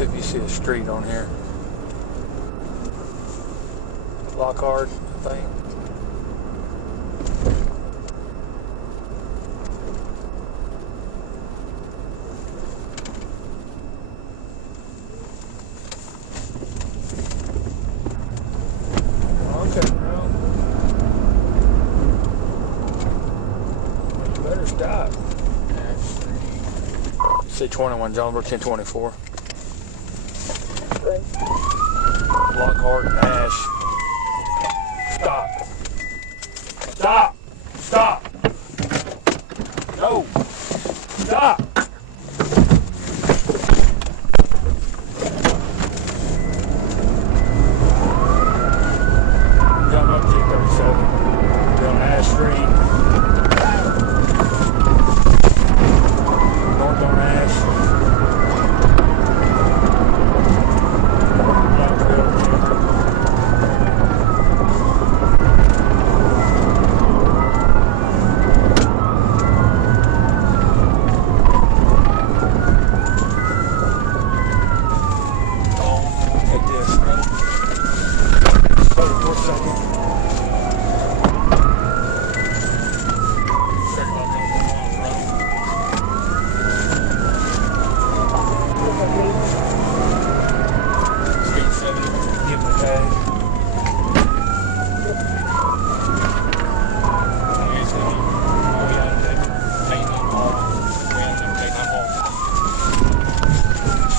See if you see a street on here. Lockhart, I think. Okay, bro. You better stop. See 21 Jonesboro 1024. Lockhart and Ash. Stop. Stop. Stop. No. Stop. Jump up T37. Down Ash Street. North on Ash.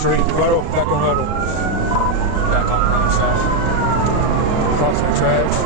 Street, Huddle, back on Huddle. Back on the other side. Crossing the tracks.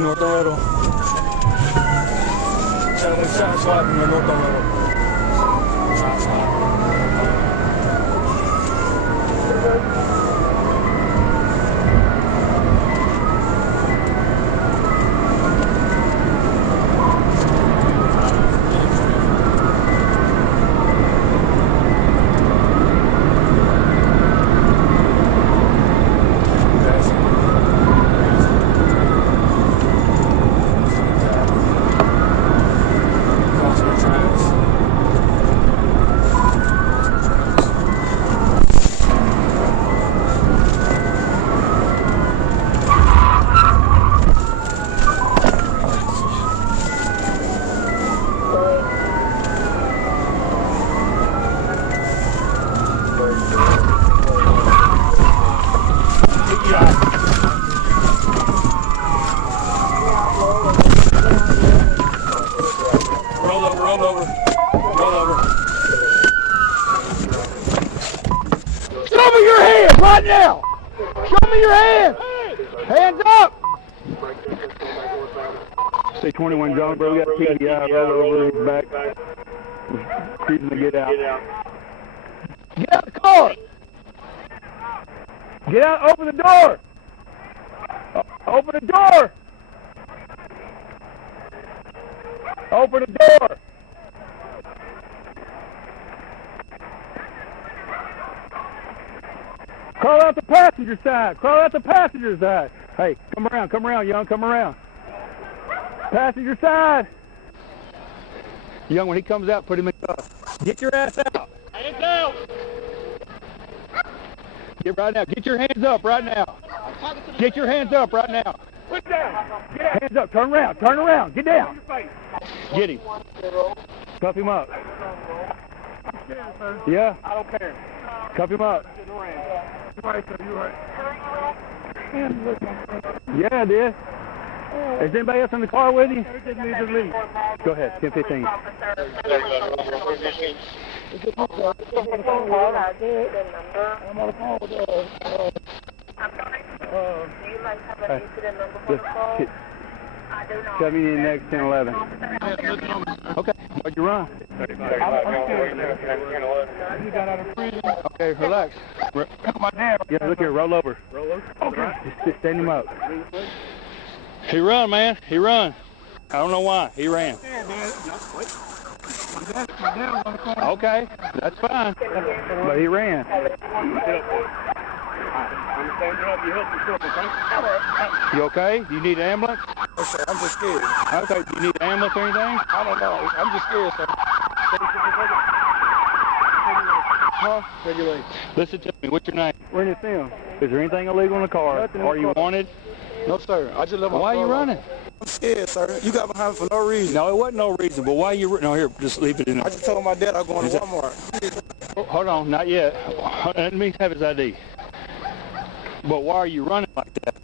North Toyota. Side swiping the North Toyota. Side swiping. Roll over. Show me your hands right now. Show me your hands. Hands up. Say 21 Jonesboro, we got a TVI roll over his back. He's to get out. Get out the car. Get out. Open the door. Open the door. Open the door. Crawl out the passenger side. Crawl out the passenger side. Hey, come around, young, come around. Passenger side. Young, when he comes out, put him in the car. Get your ass out. Hands out. Get right now. Get your hands up right now. Get your hands up right now. Put down. Get out. Hands up. Turn around. Turn around. Get down. Get him. Cuff him up. I'm scared, sir. Yeah? I don't care. Cuff him up. You're right, sir. You're right. Yeah, I did. Is anybody else in the car with you? Just leave. Go ahead. 10:15. I'm on the phone with Tell me the next 10-11. Okay, why'd you run? You got out of prison. Okay, relax. My dad. Yeah, look here, roll over. Okay. Just stand him up. He run, man. He run. I don't know why. He ran. My dad was on the phone. Okay, that's fine. But he ran. You okay? Do you need an ambulance? Okay, I'm just scared. Okay, do you need an ambulance or anything? I don't know. I'm just scared, sir. Huh? Listen to me. What's your name? We're in the film. Is there anything illegal in the car? Nothing in Are the you car. wanted? No, sir. I just left my Why are you car. running? I'm scared, sir. You got behind me for no reason. No, it wasn't no reason. But why you? No, here, just leave it in I there. just told my dad I'm going to Walmart. Hold on, not yet. Let me have his ID. But why are you running like that?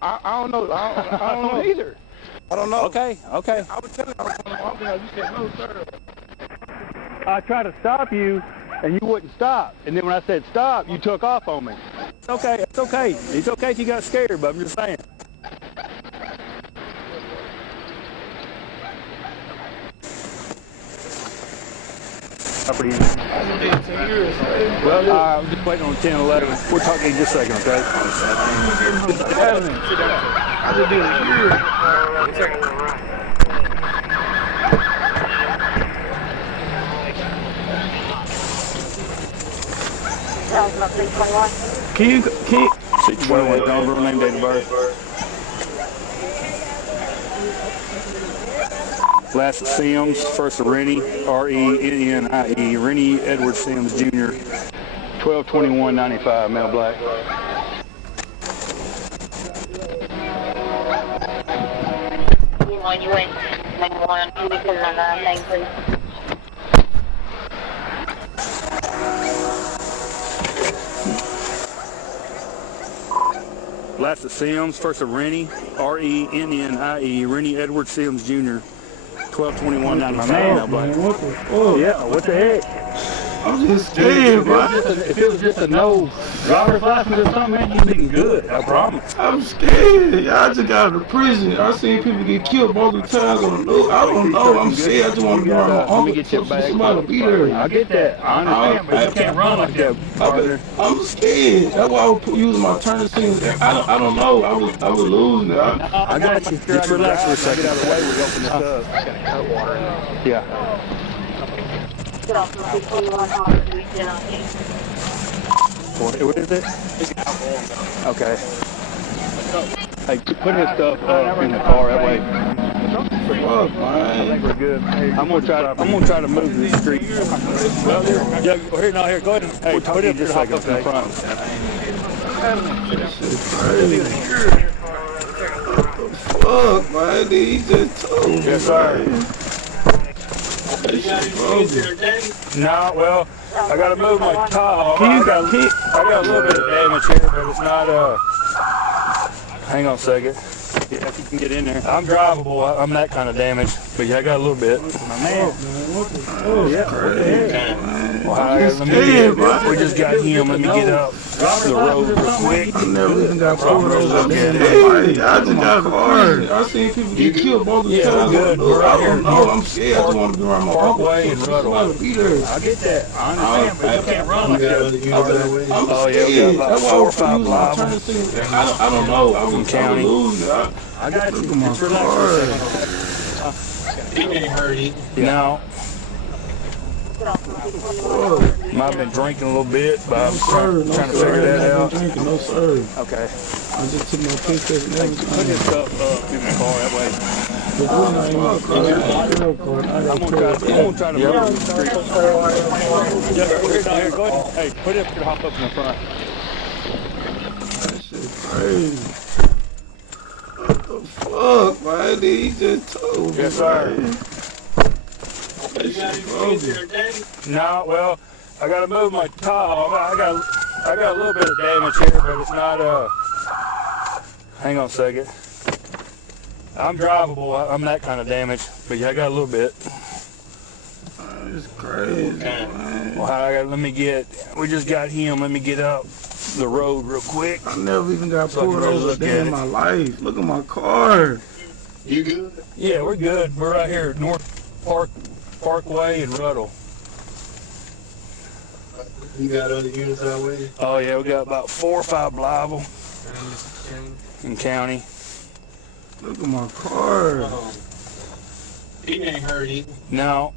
I don't know. I don't know either. I don't know. Okay. I was telling you I was going to Walmart. You said no, sir. I tried to stop you, and you wouldn't stop. And then when I said stop, you took off on me. It's okay. It's okay. It's okay if you got scared, but I'm just saying. Property. Well, I'm just waiting on 10-11. We'll talk to you in just a second, okay? Can you 21 number, name, date of birth. Last Sims, first of Rennie, R-E-N-N-I-E, Rennie Edward Sims Jr., 12/21/95, male black. Last of Sims, first of Rennie, R-E-N-N-I-E, Rennie Edward Sims Jr., 12/21/95, male black. What the fuck? Yeah, what the heck? I'm just scared, bro. If it was just a no driver's license or something, man, you'd be good, I promise. I'm scared. I just got out of prison. I seen people get killed multiple times on the news. I don't know. I'm scared. I just want to be around my uncle. Let me get your bag. Somebody to be there. I get that. I understand, but you can't run like that, partner. I'm scared. That's why I was using my turn signals. I don't know. I was losing it. I got you. Just relax for a second. Get out of the way. We open this up. I got cut water in there. Yeah. What is it? Okay. Hey, put his stuff in the car that way. I think we're good. I'm gonna try to move this street. Well, here, go ahead. Hey, put it just a second, okay? Fuck, man. He just told me. Yes, sir. No, well, I gotta move my top. I got a little bit of damage here, but it's not, hang on a second. Yeah, if you can get in there. I'm drivable. I'm that kind of damage, but yeah, I got a little bit. My man. Oh, yeah. We just got him. Let me get up the road real quick. I never even got pulled over. I just got hard. I seen people get killed multiple times. I don't know. I'm scared. I just want to be around my uncle. Somebody to be there. I get that. I understand, but you can't run like that. I'm scared. That's why I was using my turn signals. I don't know. I was losing it. I got you. Just relax for a second. He ain't hurt you. No. Might have been drinking a little bit, but I'm trying to figure that out. Drinking, no sir. Okay. I just took my piss test and everything. Put this stuff in the car that way. I'm gonna try to move the street. Here, go ahead. Hey, put it up and hop up in the front. That shit crazy. What the fuck, man? He just told me. Yes, sir. That shit bogus. No, well, I gotta move my top. I got a little bit of damage here, but it's not, hang on a second. I'm drivable. I'm that kind of damage, but yeah, I got a little bit. That's crazy, man. Well, we just got him. Let me get up the road real quick. I never even got So I can pulled really over a look day at in it. my life. Look at my car. You good? Yeah, we're good. We're right here at North Parkway and Ruddle. You got other units out with you? Oh yeah, we got about 4 or 5 Blyville in county. Look at my car. He ain't hurt either. No,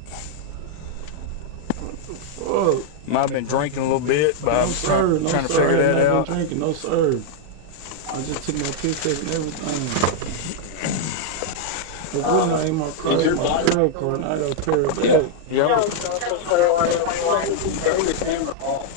Fuck. might have been drinking a little bit, but No, I'm sir. No, trying to sir. figure that I ain't out. been drinking. No, sir. I just took my piss test and everything. But really, I ain't my car. Is your It's my body- girl car, and I don't care about Yeah. it. Yep. Turn your camera off.